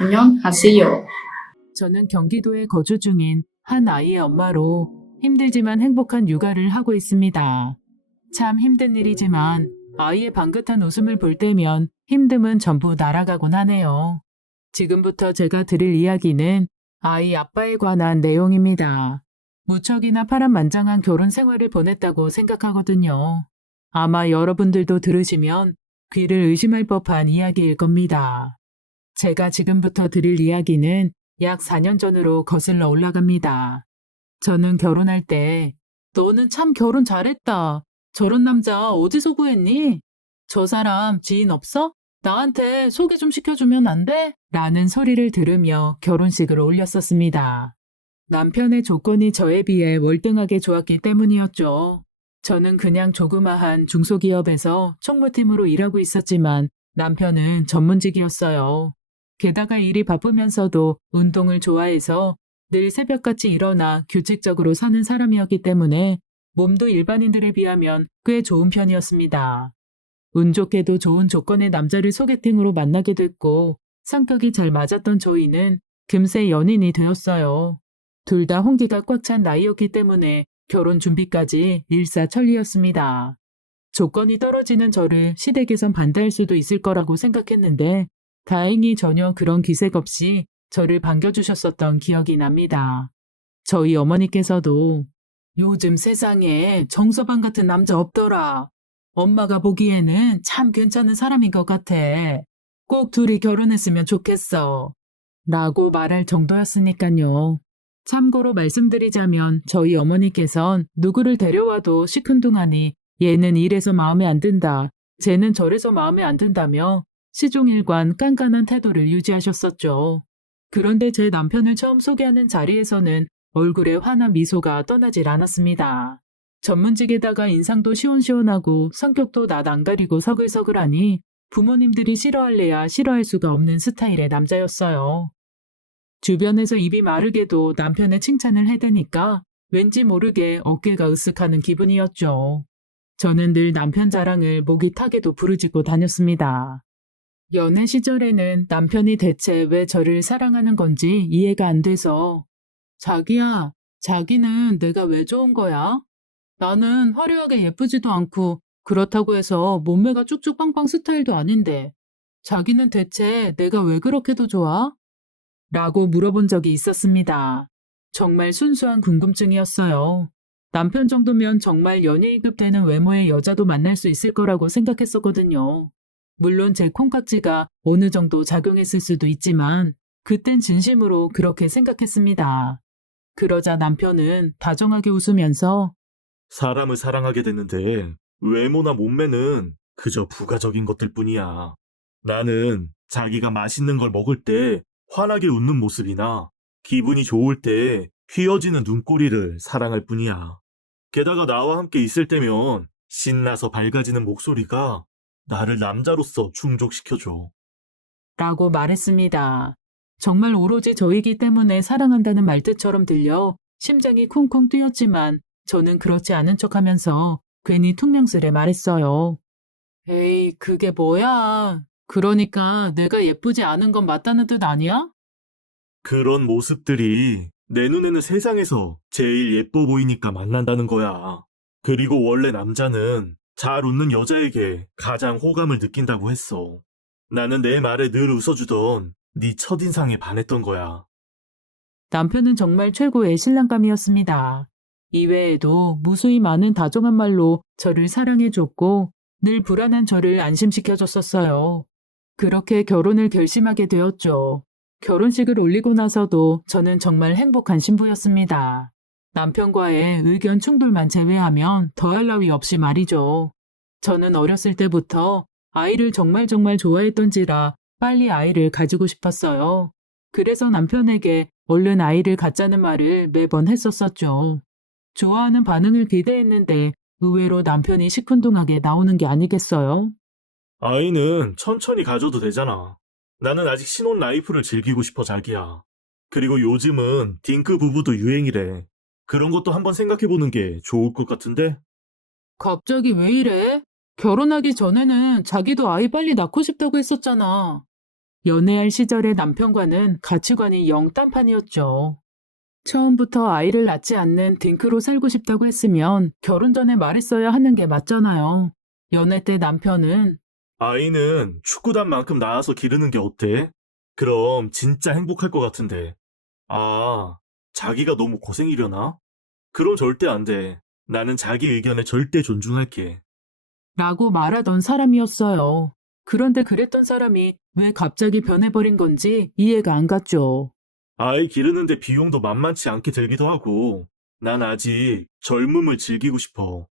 안녕하세요. 저는 경기도에 거주 중인 한 아이의 엄마로 힘들지만 행복한 육아를 하고 있습니다. 참 힘든 일이지만 아이의 방긋한 웃음을 볼 때면 힘듦은 전부 날아가곤 하네요. 지금부터 제가 들을 이야기는 아이 아빠에 관한 내용입니다. 무척이나 파란만장한 결혼 생활을 보냈다고 생각하거든요. 아마 여러분들도 들으시면 귀를 의심할 법한 이야기일 겁니다. 제가 지금부터 드릴 이야기는 약 4년 전으로 거슬러 올라갑니다. 저는 결혼할 때 너는 참 결혼 잘했다. 저런 남자 어디서 구했니? 저 사람 지인 없어? 나한테 소개 좀 시켜주면 안 돼? 라는 소리를 들으며 결혼식을 올렸었습니다. 남편의 조건이 저에 비해 월등하게 좋았기 때문이었죠. 저는 그냥 조그마한 중소기업에서 총무팀으로 일하고 있었지만 남편은 전문직이었어요. 게다가 일이 바쁘면서도 운동을 좋아해서 늘 새벽같이 일어나 규칙적으로 사는 사람이었기 때문에 몸도 일반인들에 비하면 꽤 좋은 편이었습니다. 운 좋게도 좋은 조건의 남자를 소개팅으로 만나게 됐고 성격이 잘 맞았던 저희는 금세 연인이 되었어요. 둘 다 홍기가 꽉 찬 나이였기 때문에 결혼 준비까지 일사천리였습니다. 조건이 떨어지는 저를 시댁에선 반대할 수도 있을 거라고 생각했는데 다행히 전혀 그런 기색 없이 저를 반겨주셨었던 기억이 납니다. 저희 어머니께서도 요즘 세상에 정서방 같은 남자 없더라. 엄마가 보기에는 참 괜찮은 사람인 것 같아. 꼭 둘이 결혼했으면 좋겠어. 라고 말할 정도였으니까요. 참고로 말씀드리자면 저희 어머니께선 누구를 데려와도 시큰둥하니 얘는 이래서 마음에 안 든다. 쟤는 저래서 마음에 안 든다며 시종일관 깐깐한 태도를 유지하셨었죠. 그런데 제 남편을 처음 소개하는 자리에서는 얼굴에 환한 미소가 떠나질 않았습니다. 전문직에다가 인상도 시원시원하고 성격도 낯 안 가리고 서글서글하니 부모님들이 싫어할래야 싫어할 수가 없는 스타일의 남자였어요. 주변에서 입이 마르게도 남편의 칭찬을 해대니까 왠지 모르게 어깨가 으쓱하는 기분이었죠. 저는 늘 남편 자랑을 목이 타게도 부르짖고 다녔습니다. 연애 시절에는 남편이 대체 왜 저를 사랑하는 건지 이해가 안 돼서 자기야, 자기는 내가 왜 좋은 거야? 나는 화려하게 예쁘지도 않고 그렇다고 해서 몸매가 쭉쭉 빵빵 스타일도 아닌데 자기는 대체 내가 왜 그렇게도 좋아? 라고 물어본 적이 있었습니다. 정말 순수한 궁금증이었어요. 남편 정도면 정말 연예인급 되는 외모의 여자도 만날 수 있을 거라고 생각했었거든요. 물론 제 콩깍지가 어느 정도 작용했을 수도 있지만 그땐 진심으로 그렇게 생각했습니다. 그러자 남편은 다정하게 웃으면서 사람을 사랑하게 됐는데 외모나 몸매는 그저 부가적인 것들 뿐이야. 나는 자기가 맛있는 걸 먹을 때 환하게 웃는 모습이나 기분이 좋을 때 휘어지는 눈꼬리를 사랑할 뿐이야. 게다가 나와 함께 있을 때면 신나서 밝아지는 목소리가 나를 남자로서 충족시켜줘. 라고 말했습니다. 정말 오로지 저이기 때문에 사랑한다는 말뜻처럼 들려 심장이 쿵쿵 뛰었지만 저는 그렇지 않은 척하면서 괜히 퉁명스레 말했어요. 에이, 그게 뭐야. 그러니까 내가 예쁘지 않은 건 맞다는 뜻 아니야? 그런 모습들이 내 눈에는 세상에서 제일 예뻐 보이니까 만난다는 거야. 그리고 원래 남자는 잘 웃는 여자에게 가장 호감을 느낀다고 했어. 나는 내 말에 늘 웃어주던 네 첫인상에 반했던 거야. 남편은 정말 최고의 신랑감이었습니다. 이외에도 무수히 많은 다정한 말로 저를 사랑해줬고 늘 불안한 저를 안심시켜줬었어요. 그렇게 결혼을 결심하게 되었죠. 결혼식을 올리고 나서도 저는 정말 행복한 신부였습니다. 남편과의 의견 충돌만 제외하면 더할 나위 없이 말이죠. 저는 어렸을 때부터 아이를 정말 좋아했던지라 빨리 아이를 가지고 싶었어요. 그래서 남편에게 얼른 아이를 갖자는 말을 매번 했었었죠. 좋아하는 반응을 기대했는데 의외로 남편이 시큰둥하게 나오는 게 아니겠어요? 아이는 천천히 가져도 되잖아. 나는 아직 신혼 라이프를 즐기고 싶어, 자기야. 그리고 요즘은 딩크 부부도 유행이래. 그런 것도 한번 생각해보는 게 좋을 것 같은데? 갑자기 왜 이래? 결혼하기 전에는 자기도 아이 빨리 낳고 싶다고 했었잖아. 연애할 시절의 남편과는 가치관이 영 딴판이었죠. 처음부터 아이를 낳지 않는 딩크로 살고 싶다고 했으면 결혼 전에 말했어야 하는 게 맞잖아요. 연애 때 남편은 아이는 축구단만큼 낳아서 기르는 게 어때? 그럼 진짜 행복할 것 같은데. 아, 자기가 너무 고생이려나? 그럼 절대 안 돼. 나는 자기 의견을 절대 존중할게. 라고 말하던 사람이었어요. 그런데 그랬던 사람이 왜 갑자기 변해버린 건지 이해가 안 갔죠. 아이 기르는데 비용도 만만치 않게 들기도 하고, 난 아직 젊음을 즐기고 싶어.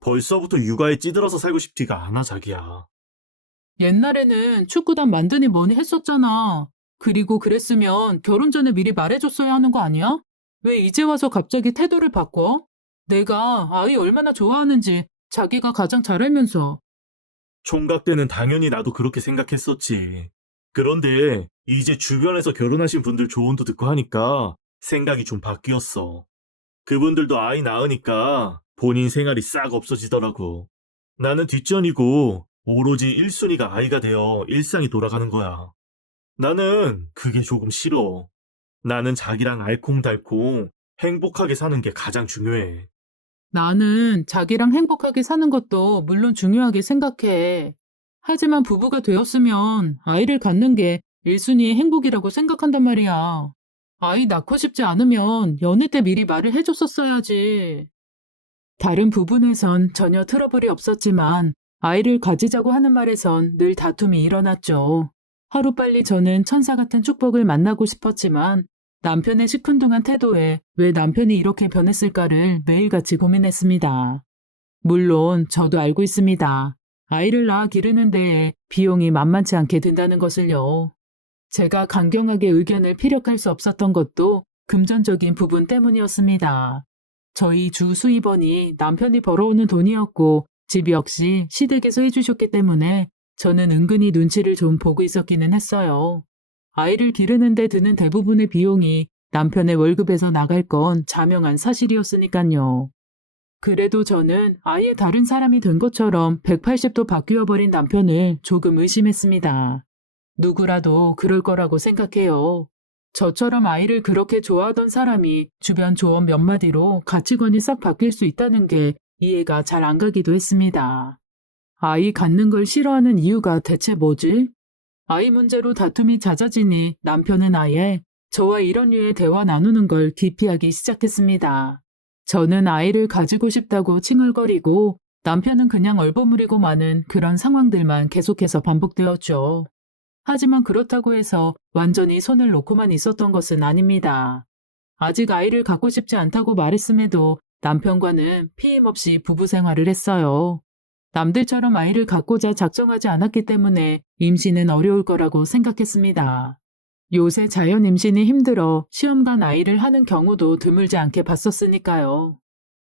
벌써부터 육아에 찌들어서 살고 싶지가 않아, 자기야. 옛날에는 축구단 만드니 뭐니 했었잖아. 그리고 그랬으면 결혼 전에 미리 말해줬어야 하는 거 아니야? 왜 이제 와서 갑자기 태도를 바꿔? 내가 아이 얼마나 좋아하는지 자기가 가장 잘 알면서. 총각 때는 당연히 나도 그렇게 생각했었지. 그런데 이제 주변에서 결혼하신 분들 조언도 듣고 하니까 생각이 좀 바뀌었어. 그분들도 아이 낳으니까 본인 생활이 싹 없어지더라고. 나는 뒷전이고 오로지 1순위가 아이가 되어 일상이 돌아가는 거야. 나는 그게 조금 싫어. 나는 자기랑 알콩달콩 행복하게 사는 게 가장 중요해. 나는 자기랑 행복하게 사는 것도 물론 중요하게 생각해. 하지만 부부가 되었으면 아이를 갖는 게 1순위의 행복이라고 생각한단 말이야. 아이 낳고 싶지 않으면 연애 때 미리 말을 해줬었어야지. 다른 부분에선 전혀 트러블이 없었지만 아이를 가지자고 하는 말에선 늘 다툼이 일어났죠. 하루빨리 저는 천사 같은 축복을 만나고 싶었지만 남편의 시큰둥한 태도에 왜 남편이 이렇게 변했을까를 매일같이 고민했습니다. 물론 저도 알고 있습니다. 아이를 낳아 기르는 데에 비용이 만만치 않게 든다는 것을요. 제가 강경하게 의견을 피력할 수 없었던 것도 금전적인 부분 때문이었습니다. 저희 주 수입원이 남편이 벌어오는 돈이었고 집 역시 시댁에서 해주셨기 때문에 저는 은근히 눈치를 좀 보고 있었기는 했어요. 아이를 기르는데 드는 대부분의 비용이 남편의 월급에서 나갈 건 자명한 사실이었으니까요. 그래도 저는 아예 다른 사람이 된 것처럼 180도 바뀌어 버린 남편을 조금 의심했습니다. 누구라도 그럴 거라고 생각해요. 저처럼 아이를 그렇게 좋아하던 사람이 주변 조언 몇 마디로 가치관이 싹 바뀔 수 있다는 게 이해가 잘 안 가기도 했습니다. 아이 갖는 걸 싫어하는 이유가 대체 뭐지? 아이 문제로 다툼이 잦아지니 남편은 아예 저와 이런 류의 대화 나누는 걸 기피하기 시작했습니다. 저는 아이를 가지고 싶다고 칭얼거리고 남편은 그냥 얼버무리고 마는 그런 상황들만 계속해서 반복되었죠. 하지만 그렇다고 해서 완전히 손을 놓고만 있었던 것은 아닙니다. 아직 아이를 갖고 싶지 않다고 말했음에도 남편과는 피임 없이 부부 생활을 했어요. 남들처럼 아이를 갖고자 작정하지 않았기 때문에 임신은 어려울 거라고 생각했습니다. 요새 자연 임신이 힘들어 시험관 아이를 하는 경우도 드물지 않게 봤었으니까요.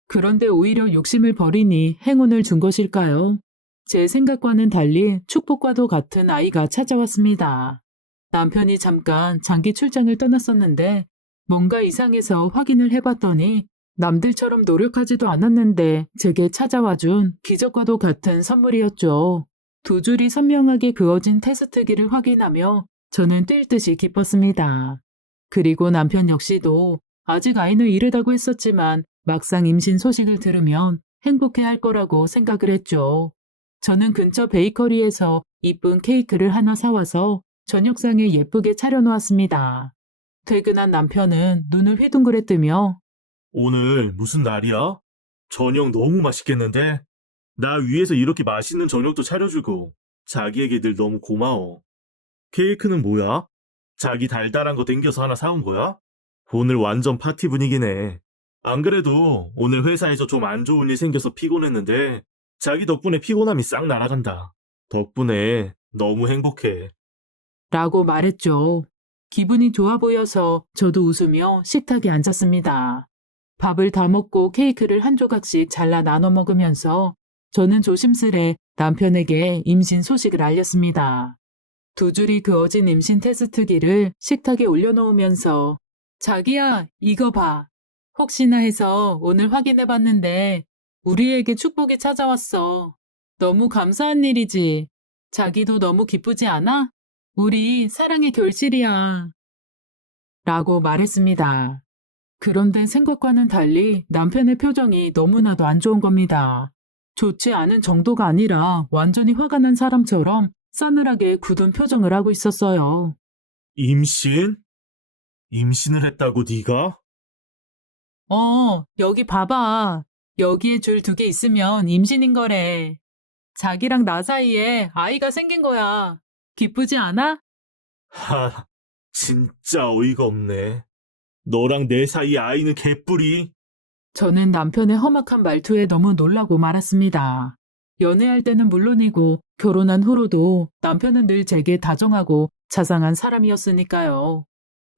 그런데 오히려 욕심을 버리니 행운을 준 것일까요? 제 생각과는 달리 축복과도 같은 아이가 찾아왔습니다. 남편이 잠깐 장기 출장을 떠났었는데 뭔가 이상해서 확인을 해봤더니 남들처럼 노력하지도 않았는데 제게 찾아와준 기적과도 같은 선물이었죠. 두 줄이 선명하게 그어진 테스트기를 확인하며 저는 뛸 듯이 기뻤습니다. 그리고 남편 역시도 아직 아이는 이르다고 했었지만 막상 임신 소식을 들으면 행복해할 거라고 생각을 했죠. 저는 근처 베이커리에서 이쁜 케이크를 하나 사와서 저녁상에 예쁘게 차려놓았습니다. 퇴근한 남편은 눈을 휘둥그레 뜨며 오늘 무슨 날이야? 저녁 너무 맛있겠는데? 나 위해서 이렇게 맛있는 저녁도 차려주고 자기에게 늘 너무 고마워. 케이크는 뭐야? 자기 달달한 거 땡겨서 하나 사온 거야? 오늘 완전 파티 분위기네. 안 그래도 오늘 회사에서 좀 안 좋은 일 생겨서 피곤했는데 자기 덕분에 피곤함이 싹 날아간다. 덕분에 너무 행복해. 라고 말했죠. 기분이 좋아 보여서 저도 웃으며 식탁에 앉았습니다. 밥을 다 먹고 케이크를 한 조각씩 잘라 나눠 먹으면서 저는 조심스레 남편에게 임신 소식을 알렸습니다. 두 줄이 그어진 임신 테스트기를 식탁에 올려놓으면서 자기야, 이거 봐. 혹시나 해서 오늘 확인해봤는데 우리에게 축복이 찾아왔어. 너무 감사한 일이지. 자기도 너무 기쁘지 않아? 우리 사랑의 결실이야. 라고 말했습니다. 그런데 생각과는 달리 남편의 표정이 너무나도 안 좋은 겁니다. 좋지 않은 정도가 아니라 완전히 화가 난 사람처럼 싸늘하게 굳은 표정을 하고 있었어요. 임신? 임신을 했다고 네가? 여기 봐봐. 여기에 줄 2개 있으면 임신인 거래. 자기랑 나 사이에 아이가 생긴 거야. 기쁘지 않아? 하, 진짜 어이가 없네. 너랑 내 사이 아이는 개뿔이. 저는 남편의 험악한 말투에 너무 놀라고 말았습니다. 연애할 때는 물론이고 결혼한 후로도 남편은 늘 제게 다정하고 자상한 사람이었으니까요.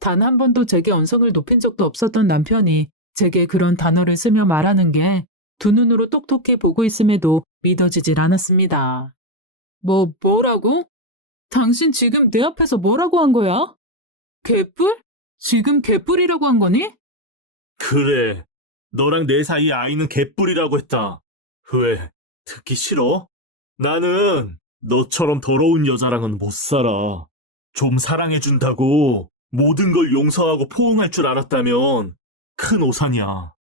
단 한 번도 제게 언성을 높인 적도 없었던 남편이 제게 그런 단어를 쓰며 말하는 게 두 눈으로 똑똑히 보고 있음에도 믿어지질 않았습니다. 뭐라고? 당신 지금 내 앞에서 뭐라고 한 거야? 개뿔? 지금 개뿔이라고 한 거니? 그래. 너랑 내 사이 아이는 개뿔이라고 했다. 왜? 듣기 싫어? 나는 너처럼 더러운 여자랑은 못 살아. 좀 사랑해준다고 모든 걸 용서하고 포옹할 줄 알았다면 큰 오산이야.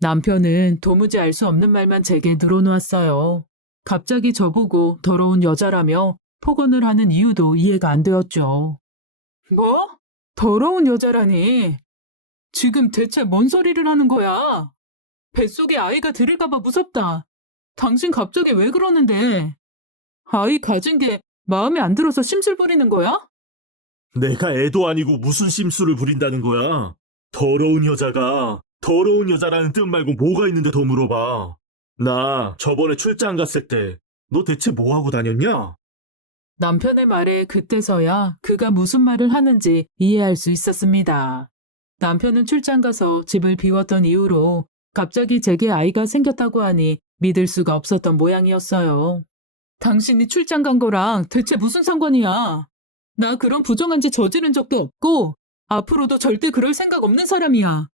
남편은 도무지 알 수 없는 말만 제게 늘어놓았어요. 갑자기 저보고 더러운 여자라며 폭언을 하는 이유도 이해가 안 되었죠. 뭐? 더러운 여자라니? 지금 대체 뭔 소리를 하는 거야? 뱃속에 아이가 들을까봐 무섭다. 당신 갑자기 왜 그러는데? 아이 가진 게 마음에 안 들어서 심술 부리는 거야? 내가 애도 아니고 무슨 심술을 부린다는 거야. 더러운 여자가 더러운 여자라는 뜻 말고 뭐가 있는데 더 물어봐. 나 저번에 출장 갔을 때 너 대체 뭐 하고 다녔냐? 남편의 말에 그때서야 그가 무슨 말을 하는지 이해할 수 있었습니다. 남편은 출장 가서 집을 비웠던 이후로 갑자기 제게 아이가 생겼다고 하니 믿을 수가 없었던 모양이었어요. 당신이 출장 간 거랑 대체 무슨 상관이야? 나 그런 부정한 짓 저지른 적도 없고 앞으로도 절대 그럴 생각 없는 사람이야.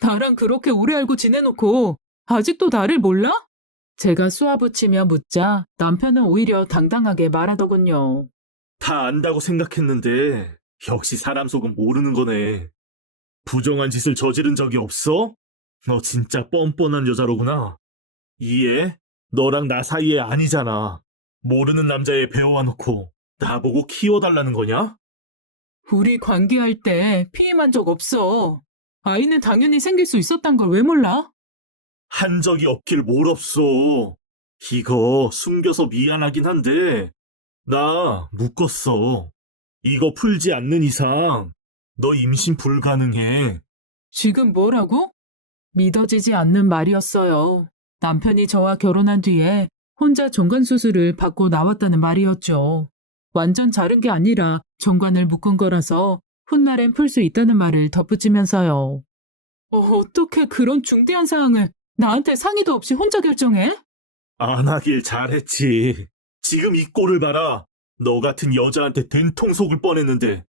나랑 그렇게 오래 알고 지내놓고 아직도 나를 몰라? 제가 쏘아붙이며 묻자 남편은 오히려 당당하게 말하더군요. 다 안다고 생각했는데 역시 사람 속은 모르는 거네. 부정한 짓을 저지른 적이 없어? 너 진짜 뻔뻔한 여자로구나. 이해? 너랑 나 사이에 아니잖아. 모르는 남자애 배워와 놓고 나보고 키워달라는 거냐? 우리 관계할 때 피임한 적 없어. 아이는 당연히 생길 수 있었단 걸 왜 몰라? 한 적이 없길 뭘 없어. 이거 숨겨서 미안하긴 한데 나 묶었어. 이거 풀지 않는 이상 너 임신 불가능해. 지금 뭐라고? 믿어지지 않는 말이었어요. 남편이 저와 결혼한 뒤에 혼자 정관수술을 받고 나왔다는 말이었죠. 완전 자른 게 아니라 정관을 묶은 거라서 훗날엔 풀 수 있다는 말을 덧붙이면서요. 어떻게 그런 중대한 사항을 나한테 상의도 없이 혼자 결정해? 안 하길 잘했지. 지금 이 꼴을 봐라. 너 같은 여자한테 된통 속을 뻔했는데.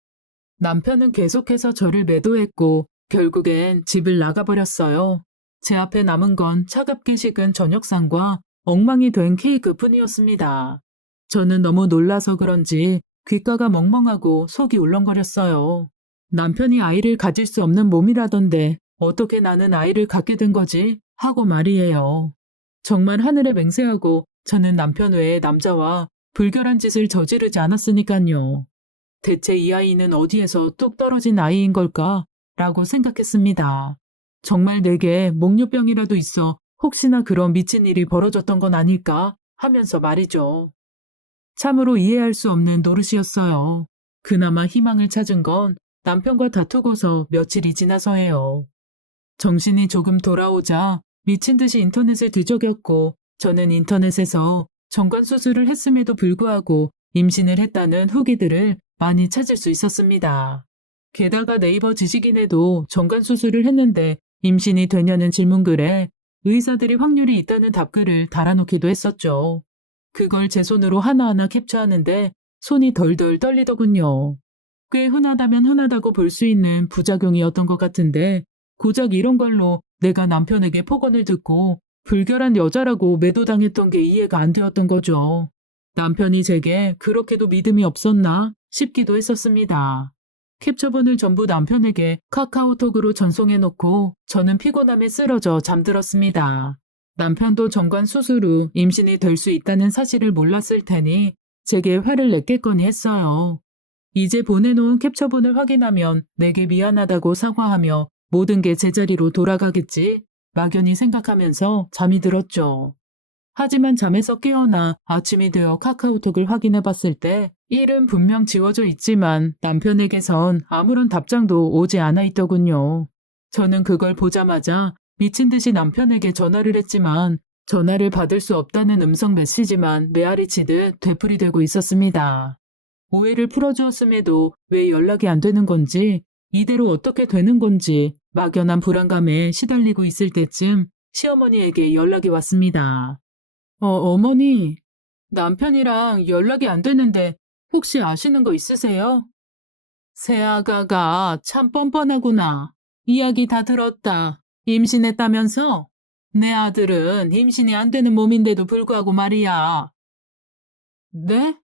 남편은 계속해서 저를 매도했고 결국엔 집을 나가버렸어요. 제 앞에 남은 건 차갑게 식은 저녁상과 엉망이 된 케이크뿐이었습니다. 저는 너무 놀라서 그런지 귓가가 멍멍하고 속이 울렁거렸어요. 남편이 아이를 가질 수 없는 몸이라던데 어떻게 나는 아이를 갖게 된 거지? 하고 말이에요. 정말 하늘에 맹세하고 저는 남편 외에 남자와 불결한 짓을 저지르지 않았으니까요. 대체 이 아이는 어디에서 뚝 떨어진 아이인 걸까? 라고 생각했습니다. 정말 내게 목류병이라도 있어 혹시나 그런 미친 일이 벌어졌던 건 아닐까 하면서 말이죠. 참으로 이해할 수 없는 노릇이었어요. 그나마 희망을 찾은 건 남편과 다투고서 며칠이 지나서예요. 정신이 조금 돌아오자 미친 듯이 인터넷을 뒤적였고 저는 인터넷에서 정관수술을 했음에도 불구하고 임신을 했다는 후기들을 많이 찾을 수 있었습니다. 게다가 네이버 지식인에도 정관수술을 했는데 임신이 되냐는 질문글에 의사들이 확률이 있다는 답글을 달아놓기도 했었죠. 그걸 제 손으로 하나하나 캡처하는데 손이 덜덜 떨리더군요. 꽤 흔하다면 흔하다고 볼 수 있는 부작용이었던 것 같은데 고작 이런 걸로 내가 남편에게 폭언을 듣고 불결한 여자라고 매도당했던 게 이해가 안 되었던 거죠. 남편이 제게 그렇게도 믿음이 없었나 싶기도 했었습니다. 캡처본을 전부 남편에게 카카오톡으로 전송해놓고 저는 피곤함에 쓰러져 잠들었습니다. 남편도 정관 수술 후 임신이 될 수 있다는 사실을 몰랐을 테니 제게 화를 냈겠거니 했어요. 이제 보내놓은 캡처본을 확인하면 내게 미안하다고 사과하며 모든 게 제자리로 돌아가겠지 막연히 생각하면서 잠이 들었죠. 하지만 잠에서 깨어나 아침이 되어 카카오톡을 확인해 봤을 때 일은 분명 지워져 있지만 남편에게선 아무런 답장도 오지 않아 있더군요. 저는 그걸 보자마자 미친 듯이 남편에게 전화를 했지만 전화를 받을 수 없다는 음성 메시지만 메아리 치듯 되풀이되고 있었습니다. 오해를 풀어주었음에도 왜 연락이 안 되는 건지, 이대로 어떻게 되는 건지 막연한 불안감에 시달리고 있을 때쯤 시어머니에게 연락이 왔습니다. 어머니, 남편이랑 연락이 안 되는데 혹시 아시는 거 있으세요? 새아가가 참 뻔뻔하구나. 이야기 다 들었다. 임신했다면서? 내 아들은 임신이 안 되는 몸인데도 불구하고 말이야. 네?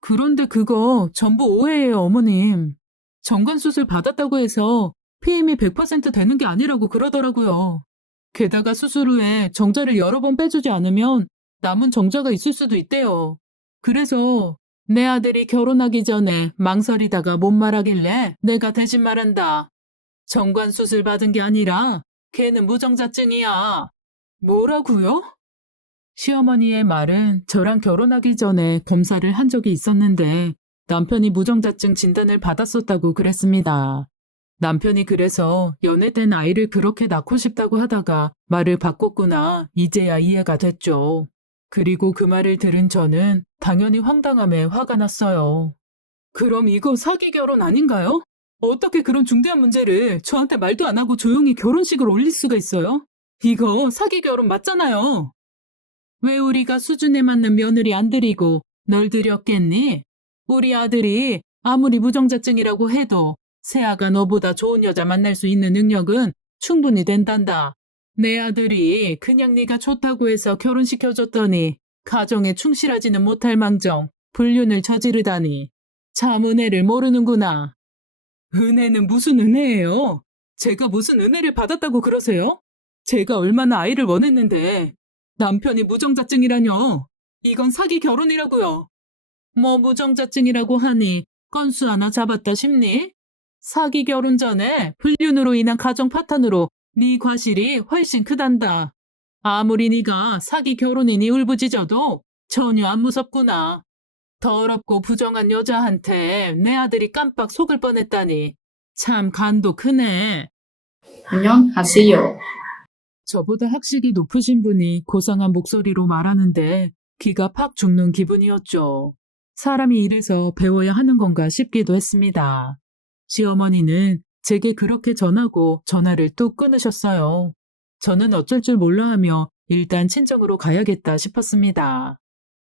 그런데 그거 전부 오해예요, 어머님. 정관수술 받았다고 해서 피임이 100% 되는 게 아니라고 그러더라고요. 게다가 수술 후에 정자를 여러 번 빼주지 않으면 남은 정자가 있을 수도 있대요. 그래서 내 아들이 결혼하기 전에 망설이다가 못 말하길래 내가 대신 말한다. 정관수술 받은 게 아니라 걔는 무정자증이야. 뭐라고요? 시어머니의 말은 저랑 결혼하기 전에 검사를 한 적이 있었는데 남편이 무정자증 진단을 받았었다고 그랬습니다. 남편이 그래서 연애 땐 아이를 그렇게 낳고 싶다고 하다가 말을 바꿨구나 이제야 이해가 됐죠. 그리고 그 말을 들은 저는 당연히 황당함에 화가 났어요. 그럼 이거 사기 결혼 아닌가요? 어떻게 그런 중대한 문제를 저한테 말도 안 하고 조용히 결혼식을 올릴 수가 있어요? 이거 사기 결혼 맞잖아요. 왜 우리가 수준에 맞는 며느리 안 들이고 널 들였겠니? 우리 아들이 아무리 무정자증이라고 해도 새아가 너보다 좋은 여자 만날 수 있는 능력은 충분히 된단다. 내 아들이 그냥 네가 좋다고 해서 결혼시켜줬더니 가정에 충실하지는 못할 망정 불륜을 저지르다니. 참 은혜를 모르는구나. 은혜는 무슨 은혜예요? 제가 무슨 은혜를 받았다고 그러세요? 제가 얼마나 아이를 원했는데 남편이 무정자증이라뇨. 이건 사기 결혼이라고요. 뭐 무정자증이라고 하니 건수 하나 잡았다 싶니? 사기 결혼 전에 불륜으로 인한 가정 파탄으로 네 과실이 훨씬 크단다. 아무리 네가 사기 결혼이니 울부짖어도 전혀 안 무섭구나. 더럽고 부정한 여자한테 내 아들이 깜빡 속을 뻔했다니. 참 간도 크네. 안녕하세요. 저보다 학식이 높으신 분이 고상한 목소리로 말하는데 기가 팍 죽는 기분이었죠. 사람이 이래서 배워야 하는 건가 싶기도 했습니다. 시어머니는 제게 그렇게 전하고 전화를 뚝 끊으셨어요. 저는 어쩔 줄 몰라 하며 일단 친정으로 가야겠다 싶었습니다.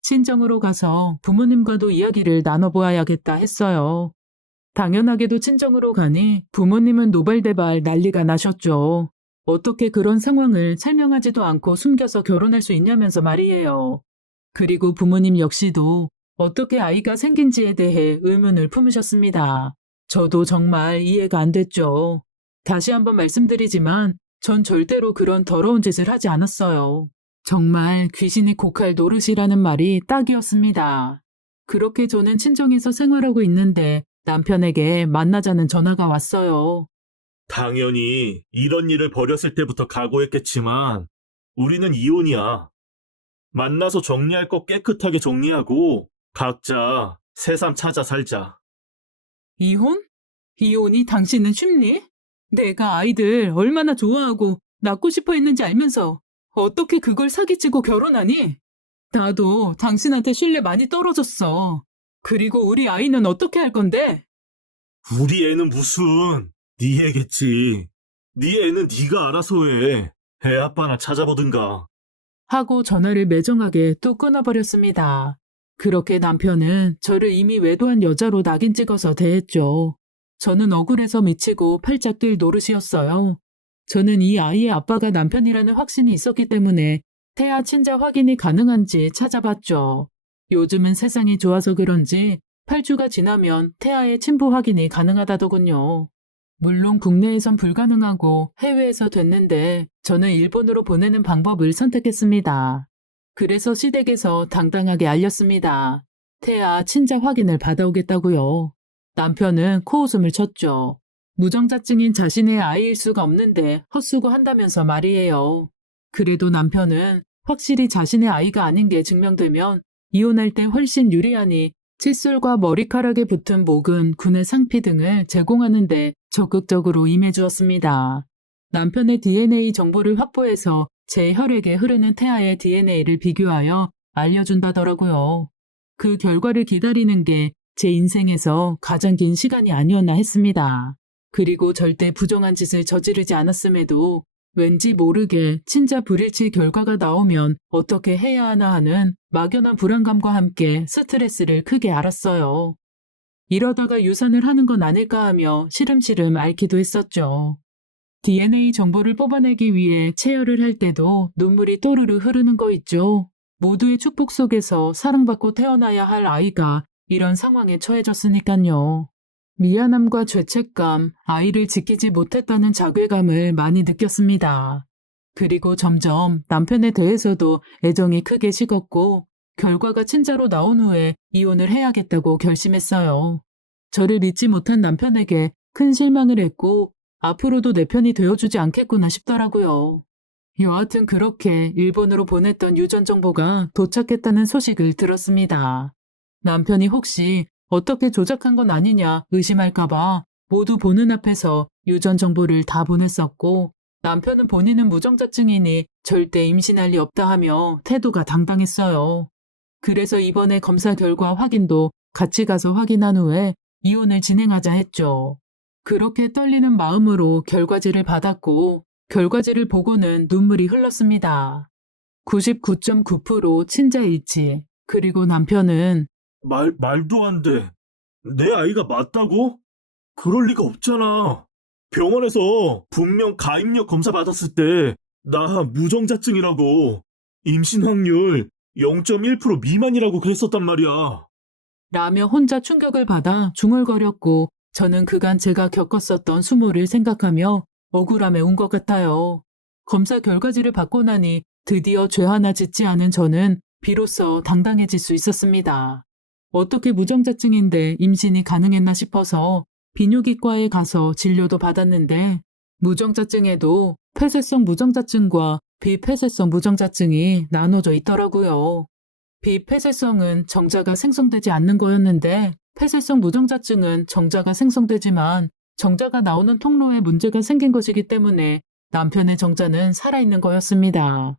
친정으로 가서 부모님과도 이야기를 나눠보아야겠다 했어요. 당연하게도 친정으로 가니 부모님은 노발대발 난리가 나셨죠. 어떻게 그런 상황을 설명하지도 않고 숨겨서 결혼할 수 있냐면서 말이에요. 그리고 부모님 역시도 어떻게 아이가 생긴지에 대해 의문을 품으셨습니다. 저도 정말 이해가 안 됐죠. 다시 한번 말씀드리지만 전 절대로 그런 더러운 짓을 하지 않았어요. 정말 귀신이 고칼 노릇이라는 말이 딱이었습니다. 그렇게 저는 친정에서 생활하고 있는데 남편에게 만나자는 전화가 왔어요. 당연히 이런 일을 벌였을 때부터 각오했겠지만 우리는 이혼이야. 만나서 정리할 거 깨끗하게 정리하고 각자 새삼 찾아 살자. 이혼? 이혼이 당신은 쉽니? 내가 아이들 얼마나 좋아하고 낳고 싶어 했는지 알면서 어떻게 그걸 사기치고 결혼하니? 나도 당신한테 신뢰 많이 떨어졌어. 그리고 우리 아이는 어떻게 할 건데? 우리 애는 무슨 네 애겠지. 네 애는 네가 알아서 해. 애 아빠나 찾아보든가. 하고 전화를 매정하게 또 끊어버렸습니다. 그렇게 남편은 저를 이미 외도한 여자로 낙인 찍어서 대했죠. 저는 억울해서 미치고 팔짝 뛸 노릇이었어요. 저는 이 아이의 아빠가 남편이라는 확신이 있었기 때문에 태아 친자 확인이 가능한지 찾아봤죠. 요즘은 세상이 좋아서 그런지 8주가 지나면 태아의 친부 확인이 가능하다더군요. 물론 국내에선 불가능하고 해외에서 됐는데 저는 일본으로 보내는 방법을 선택했습니다. 그래서 시댁에서 당당하게 알렸습니다. 태아 친자 확인을 받아오겠다고요. 남편은 코웃음을 쳤죠. 무정자증인 자신의 아이일 수가 없는데 헛수고한다면서 말이에요. 그래도 남편은 확실히 자신의 아이가 아닌 게 증명되면 이혼할 때 훨씬 유리하니 칫솔과 머리카락에 붙은 목은, 군의 상피 등을 제공하는 데 적극적으로 임해주었습니다. 남편의 DNA 정보를 확보해서 제 혈액에 흐르는 태아의 DNA를 비교하여 알려준다더라고요. 그 결과를 기다리는 게 제 인생에서 가장 긴 시간이 아니었나 했습니다. 그리고 절대 부정한 짓을 저지르지 않았음에도 왠지 모르게 친자 불일치 결과가 나오면 어떻게 해야 하나 하는 막연한 불안감과 함께 스트레스를 크게 알았어요. 이러다가 유산을 하는 건 아닐까 하며 시름시름 앓기도 했었죠. DNA 정보를 뽑아내기 위해 체열을 할 때도 눈물이 또르르 흐르는 거 있죠. 모두의 축복 속에서 사랑받고 태어나야 할 아이가 이런 상황에 처해졌으니까요. 미안함과 죄책감, 아이를 지키지 못했다는 자괴감을 많이 느꼈습니다. 그리고 점점 남편에 대해서도 애정이 크게 식었고 결과가 친자로 나온 후에 이혼을 해야겠다고 결심했어요. 저를 믿지 못한 남편에게 큰 실망을 했고 앞으로도 내 편이 되어주지 않겠구나 싶더라고요. 여하튼 그렇게 일본으로 보냈던 유전 정보가 도착했다는 소식을 들었습니다. 남편이 혹시 어떻게 조작한 건 아니냐 의심할까봐 모두 보는 앞에서 유전 정보를 다 보냈었고 남편은 본인은 무정자증이니 절대 임신할 리 없다 하며 태도가 당당했어요. 그래서 이번에 검사 결과 확인도 같이 가서 확인한 후에 이혼을 진행하자 했죠. 그렇게 떨리는 마음으로 결과지를 받았고 결과지를 보고는 눈물이 흘렀습니다. 99.9% 친자 일치. 그리고 남편은 말도 안 돼. 내 아이가 맞다고? 그럴 리가 없잖아. 병원에서 분명 가임력 검사 받았을 때 나 무정자증이라고 임신 확률 0.1% 미만이라고 그랬었단 말이야. 라며 혼자 충격을 받아 중얼거렸고 저는 그간 제가 겪었었던 수모를 생각하며 억울함에 운 것 같아요. 검사 결과지를 받고 나니 드디어 죄 하나 짓지 않은 저는 비로소 당당해질 수 있었습니다. 어떻게 무정자증인데 임신이 가능했나 싶어서 비뇨기과에 가서 진료도 받았는데 무정자증에도 폐쇄성 무정자증과 비폐쇄성 무정자증이 나눠져 있더라고요. 비폐쇄성은 정자가 생성되지 않는 거였는데 폐쇄성 무정자증은 정자가 생성되지만 정자가 나오는 통로에 문제가 생긴 것이기 때문에 남편의 정자는 살아있는 거였습니다.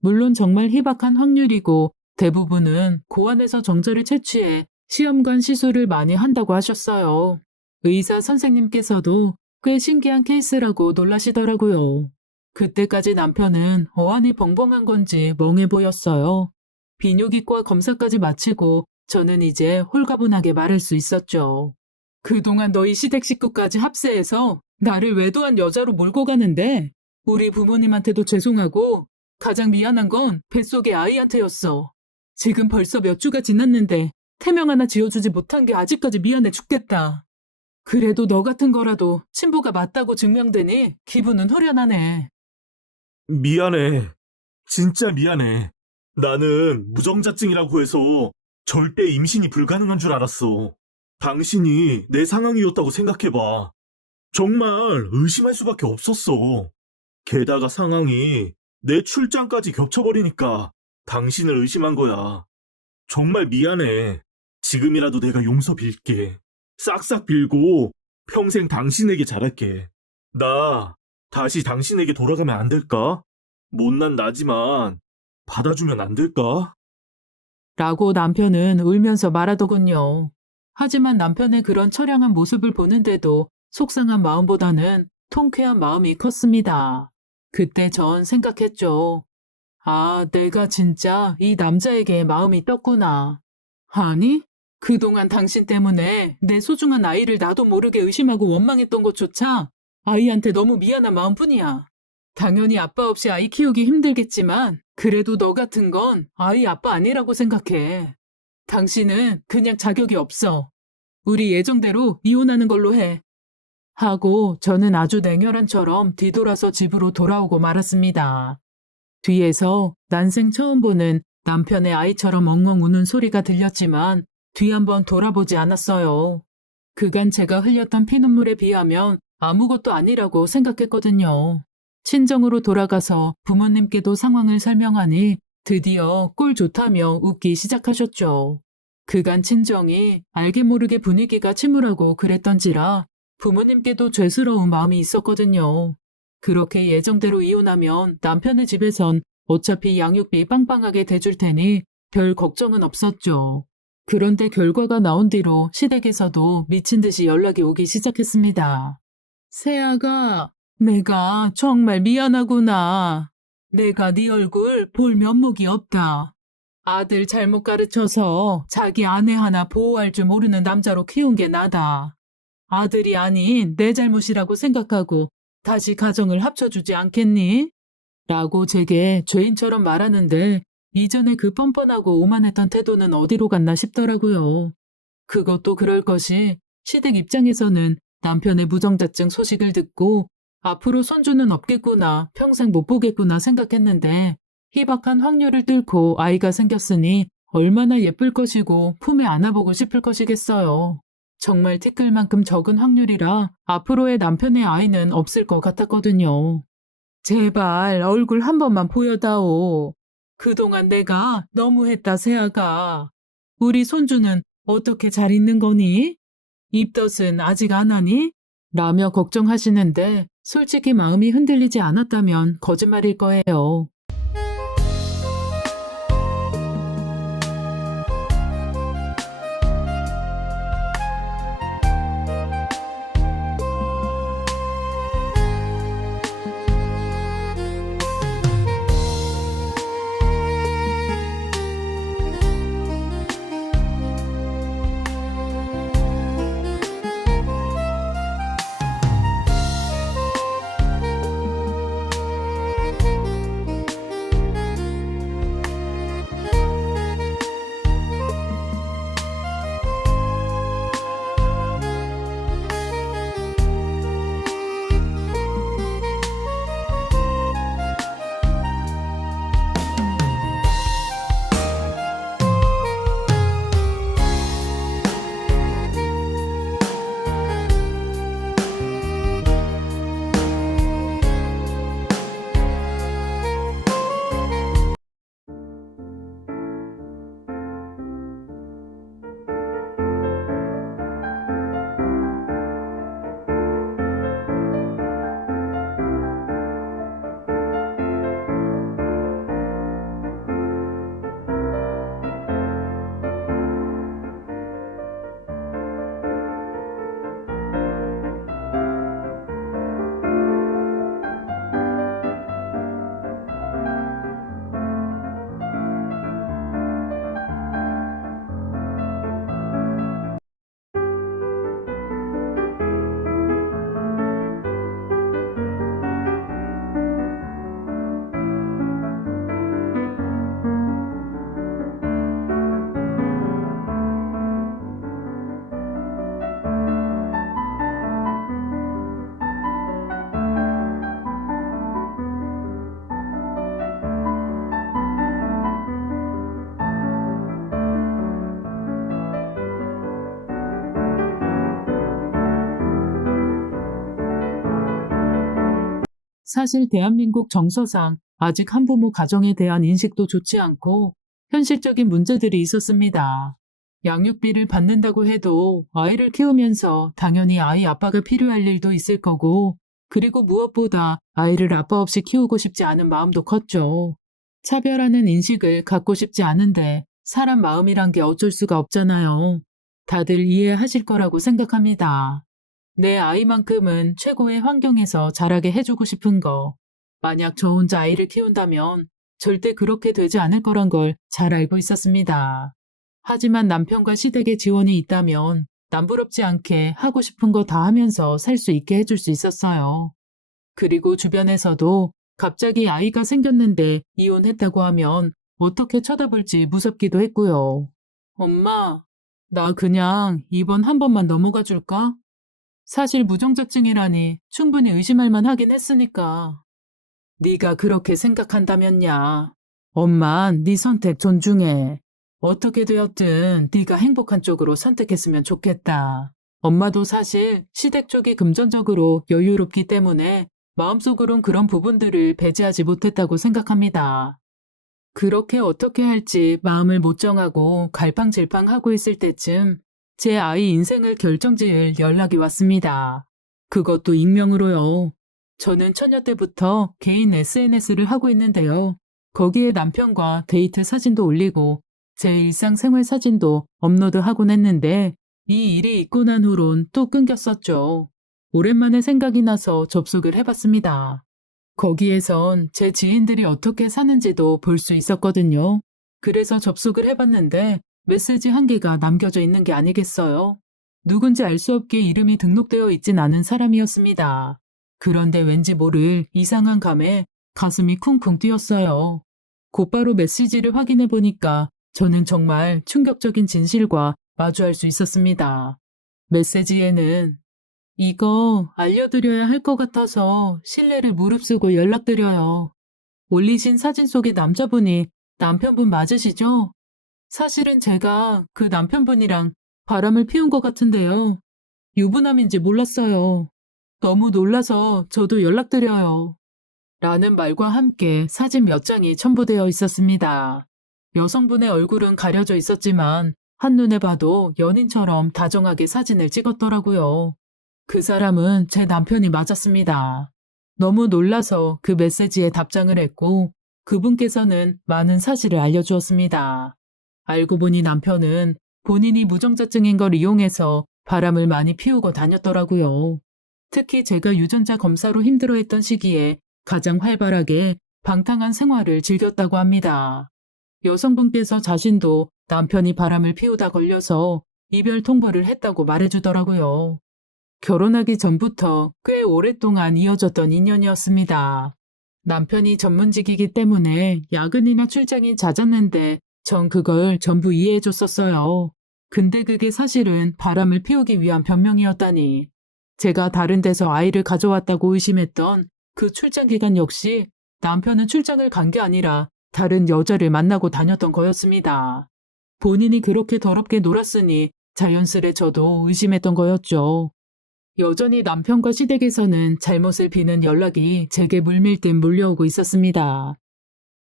물론 정말 희박한 확률이고 대부분은 고안에서 정자를 채취해 시험관 시술을 많이 한다고 하셨어요. 의사 선생님께서도 꽤 신기한 케이스라고 놀라시더라고요. 그때까지 남편은 어안이 벙벙한 건지 멍해 보였어요. 비뇨기과 검사까지 마치고 저는 이제 홀가분하게 말할 수 있었죠. 그동안 너희 시댁 식구까지 합세해서 나를 외도한 여자로 몰고 가는데 우리 부모님한테도 죄송하고 가장 미안한 건 뱃속의 아이한테였어. 지금 벌써 몇 주가 지났는데 태명 하나 지어주지 못한 게 아직까지 미안해 죽겠다. 그래도 너 같은 거라도 친부가 맞다고 증명되니 기분은 후련하네. 미안해. 진짜 미안해. 나는 무정자증이라고 해서 절대 임신이 불가능한 줄 알았어. 당신이 내 상황이었다고 생각해봐. 정말 의심할 수밖에 없었어. 게다가 상황이 내 출장까지 겹쳐버리니까 당신을 의심한 거야. 정말 미안해. 지금이라도 내가 용서 빌게. 싹싹 빌고 평생 당신에게 잘할게. 나 다시 당신에게 돌아가면 안 될까? 못난 나지만 받아주면 안 될까? 라고 남편은 울면서 말하더군요. 하지만 남편의 그런 처량한 모습을 보는데도 속상한 마음보다는 통쾌한 마음이 컸습니다. 그때 전 생각했죠. 아, 내가 진짜 이 남자에게 마음이 떴구나. 아니, 그동안 당신 때문에 내 소중한 아이를 나도 모르게 의심하고 원망했던 것조차 아이한테 너무 미안한 마음뿐이야. 당연히 아빠 없이 아이 키우기 힘들겠지만 그래도 너 같은 건 아이 아빠 아니라고 생각해. 당신은 그냥 자격이 없어. 우리 예정대로 이혼하는 걸로 해. 하고 저는 아주 냉혈한처럼 뒤돌아서 집으로 돌아오고 말았습니다. 뒤에서 난생 처음 보는 남편의 아이처럼 엉엉 우는 소리가 들렸지만 뒤 한번 돌아보지 않았어요. 그간 제가 흘렸던 피눈물에 비하면 아무것도 아니라고 생각했거든요. 친정으로 돌아가서 부모님께도 상황을 설명하니 드디어 꼴 좋다며 웃기 시작하셨죠. 그간 친정이 알게 모르게 분위기가 침울하고 그랬던지라 부모님께도 죄스러운 마음이 있었거든요. 그렇게 예정대로 이혼하면 남편의 집에선 어차피 양육비 빵빵하게 대줄 테니 별 걱정은 없었죠. 그런데 결과가 나온 뒤로 시댁에서도 미친 듯이 연락이 오기 시작했습니다. 세아가, 내가 정말 미안하구나. 내가 네 얼굴 볼 면목이 없다. 아들 잘못 가르쳐서 자기 아내 하나 보호할 줄 모르는 남자로 키운 게 나다. 아들이 아닌 내 잘못이라고 생각하고 다시 가정을 합쳐주지 않겠니? 라고 제게 죄인처럼 말하는데 이전에 그 뻔뻔하고 오만했던 태도는 어디로 갔나 싶더라고요. 그것도 그럴 것이 시댁 입장에서는 남편의 무정자증 소식을 듣고 앞으로 손주는 없겠구나, 평생 못 보겠구나 생각했는데 희박한 확률을 뚫고 아이가 생겼으니 얼마나 예쁠 것이고 품에 안아보고 싶을 것이겠어요. 정말 티끌만큼 적은 확률이라 앞으로의 남편의 아이는 없을 것 같았거든요. 제발 얼굴 한 번만 보여다오. 그동안 내가 너무했다, 세아가. 우리 손주는 어떻게 잘 있는 거니? 입덧은 아직 안 하니? 라며 걱정하시는데 솔직히 마음이 흔들리지 않았다면 거짓말일 거예요. 사실 대한민국 정서상 아직 한부모 가정에 대한 인식도 좋지 않고 현실적인 문제들이 있었습니다. 양육비를 받는다고 해도 아이를 키우면서 당연히 아이 아빠가 필요할 일도 있을 거고, 그리고 무엇보다 아이를 아빠 없이 키우고 싶지 않은 마음도 컸죠. 차별하는 인식을 갖고 싶지 않은데 사람 마음이란 게 어쩔 수가 없잖아요. 다들 이해하실 거라고 생각합니다. 내 아이만큼은 최고의 환경에서 자라게 해주고 싶은 거. 만약 저 혼자 아이를 키운다면 절대 그렇게 되지 않을 거란 걸 잘 알고 있었습니다. 하지만 남편과 시댁의 지원이 있다면 남부럽지 않게 하고 싶은 거 다 하면서 살 수 있게 해줄 수 있었어요. 그리고 주변에서도 갑자기 아이가 생겼는데 이혼했다고 하면 어떻게 쳐다볼지 무섭기도 했고요. 엄마, 나 그냥 이번 한 번만 넘어가 줄까? 사실 무정자증이라니 충분히 의심할 만하긴 했으니까. 네가 그렇게 생각한다면야. 엄만 네 선택 존중해. 어떻게 되었든 네가 행복한 쪽으로 선택했으면 좋겠다. 엄마도 사실 시댁 쪽이 금전적으로 여유롭기 때문에 마음속으론 그런 부분들을 배제하지 못했다고 생각합니다. 그렇게 어떻게 할지 마음을 못 정하고 갈팡질팡하고 있을 때쯤 제 아이 인생을 결정지을 연락이 왔습니다. 그것도 익명으로요. 저는 처녀 때부터 개인 SNS를 하고 있는데요. 거기에 남편과 데이트 사진도 올리고 제 일상생활 사진도 업로드하곤 했는데 이 일이 있고 난 후론 또 끊겼었죠. 오랜만에 생각이 나서 접속을 해봤습니다. 거기에선 제 지인들이 어떻게 사는지도 볼 수 있었거든요. 그래서 접속을 해봤는데 메시지 한 개가 남겨져 있는 게 아니겠어요? 누군지 알 수 없게 이름이 등록되어 있진 않은 사람이었습니다. 그런데 왠지 모를 이상한 감에 가슴이 쿵쿵 뛰었어요. 곧바로 메시지를 확인해 보니까 저는 정말 충격적인 진실과 마주할 수 있었습니다. 메시지에는 이거 알려드려야 할 것 같아서 신뢰를 무릅쓰고 연락드려요. 올리신 사진 속의 남자분이 남편분 맞으시죠? 사실은 제가 그 남편분이랑 바람을 피운 것 같은데요. 유부남인지 몰랐어요. 너무 놀라서 저도 연락드려요. 라는 말과 함께 사진 몇 장이 첨부되어 있었습니다. 여성분의 얼굴은 가려져 있었지만 한눈에 봐도 연인처럼 다정하게 사진을 찍었더라고요. 그 사람은 제 남편이 맞았습니다. 너무 놀라서 그 메시지에 답장을 했고 그분께서는 많은 사실을 알려주었습니다. 알고 보니 남편은 본인이 무정자증인 걸 이용해서 바람을 많이 피우고 다녔더라고요. 특히 제가 유전자 검사로 힘들어했던 시기에 가장 활발하게 방탕한 생활을 즐겼다고 합니다. 여성분께서 자신도 남편이 바람을 피우다 걸려서 이별 통보를 했다고 말해주더라고요. 결혼하기 전부터 꽤 오랫동안 이어졌던 인연이었습니다. 남편이 전문직이기 때문에 야근이나 출장이 잦았는데 전 그걸 전부 이해해줬었어요. 근데 그게 사실은 바람을 피우기 위한 변명이었다니. 제가 다른 데서 아이를 가져왔다고 의심했던 그 출장 기간 역시 남편은 출장을 간 게 아니라 다른 여자를 만나고 다녔던 거였습니다. 본인이 그렇게 더럽게 놀았으니 자연스레 저도 의심했던 거였죠. 여전히 남편과 시댁에서는 잘못을 비는 연락이 제게 물밀듯 몰려오고 있었습니다.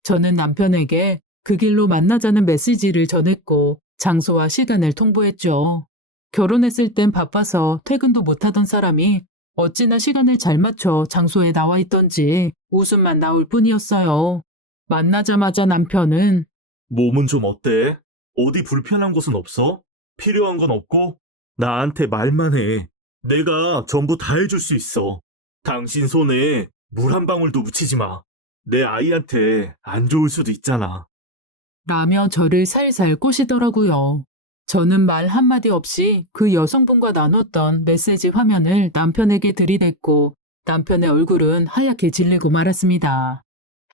저는 남편에게 그 길로 만나자는 메시지를 전했고 장소와 시간을 통보했죠. 결혼했을 땐 바빠서 퇴근도 못하던 사람이 어찌나 시간을 잘 맞춰 장소에 나와 있던지 웃음만 나올 뿐이었어요. 만나자마자 남편은 몸은 좀 어때? 어디 불편한 곳은 없어? 필요한 건 없고? 나한테 말만 해. 내가 전부 다 해줄 수 있어. 당신 손에 물 한 방울도 묻히지 마. 내 아이한테 안 좋을 수도 있잖아. 라며 저를 살살 꼬시더라고요. 저는 말 한마디 없이 그 여성분과 나눴던 메시지 화면을 남편에게 들이댔고 남편의 얼굴은 하얗게 질리고 말았습니다.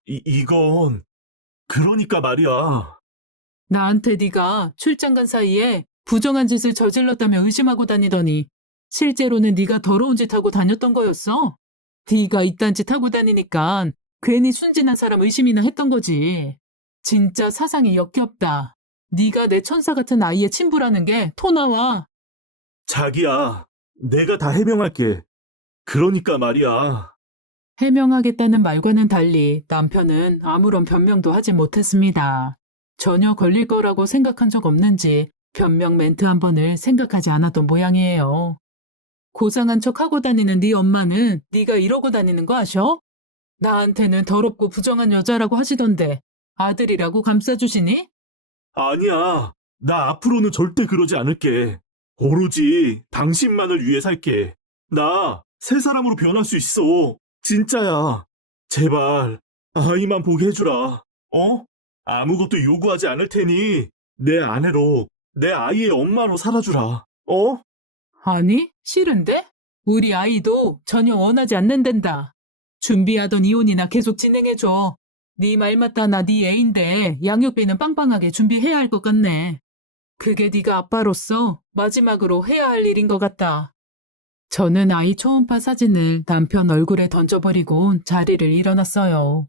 이건 그러니까 말이야. 나한테 네가 출장 간 사이에 부정한 짓을 저질렀다며 의심하고 다니더니 실제로는 네가 더러운 짓 하고 다녔던 거였어? 네가 이딴 짓 하고 다니니까 괜히 순진한 사람 의심이나 했던 거지. 진짜 사상이 역겹다. 네가 내 천사 같은 아이의 친부라는 게 토 나와. 자기야, 내가 다 해명할게. 그러니까 말이야. 해명하겠다는 말과는 달리 남편은 아무런 변명도 하지 못했습니다. 전혀 걸릴 거라고 생각한 적 없는지 변명 멘트 한 번을 생각하지 않았던 모양이에요. 고상한 척 하고 다니는 네 엄마는 네가 이러고 다니는 거 아셔? 나한테는 더럽고 부정한 여자라고 하시던데 아들이라고 감싸주시니? 아니야. 나 앞으로는 절대 그러지 않을게. 오로지 당신만을 위해 살게. 나 새 사람으로 변할 수 있어. 진짜야. 제발 아이만 보게 해주라. 어? 아무것도 요구하지 않을 테니 내 아내로, 내 아이의 엄마로 살아주라. 어? 아니, 싫은데? 우리 아이도 전혀 원하지 않는단다. 준비하던 이혼이나 계속 진행해줘. 네 말 맞다 나 네 애인데 양육비는 빵빵하게 준비해야 할 것 같네. 그게 네가 아빠로서 마지막으로 해야 할 일인 것 같다. 저는 아이 초음파 사진을 남편 얼굴에 던져버리고 자리를 일어났어요.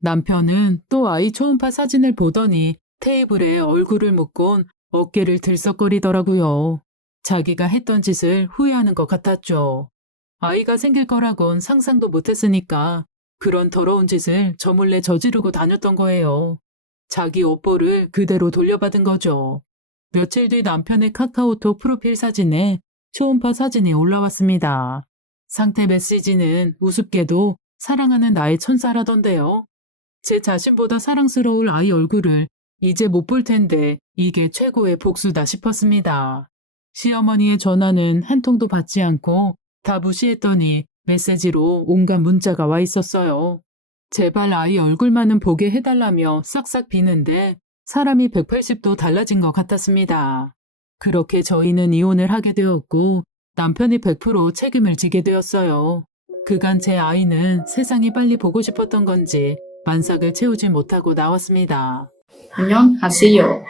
남편은 또 아이 초음파 사진을 보더니 테이블에 얼굴을 묻곤 어깨를 들썩거리더라고요. 자기가 했던 짓을 후회하는 것 같았죠. 아이가 생길 거라곤 상상도 못했으니까 그런 더러운 짓을 저 몰래 저지르고 다녔던 거예요. 자기 업보를 그대로 돌려받은 거죠. 며칠 뒤 남편의 카카오톡 프로필 사진에 초음파 사진이 올라왔습니다. 상태 메시지는 우습게도 사랑하는 나의 천사라던데요. 제 자신보다 사랑스러울 아이 얼굴을 이제 못 볼 텐데 이게 최고의 복수다 싶었습니다. 시어머니의 전화는 한 통도 받지 않고 다 무시했더니 메시지로 온갖 문자가 와 있었어요. 제발 아이 얼굴만은 보게 해달라며 싹싹 비는데 사람이 180도 달라진 것 같았습니다. 그렇게 저희는 이혼을 하게 되었고 남편이 100% 책임을 지게 되었어요. 그간 제 아이는 세상이 빨리 보고 싶었던 건지 만삭을 채우지 못하고 나왔습니다. 안녕하세요.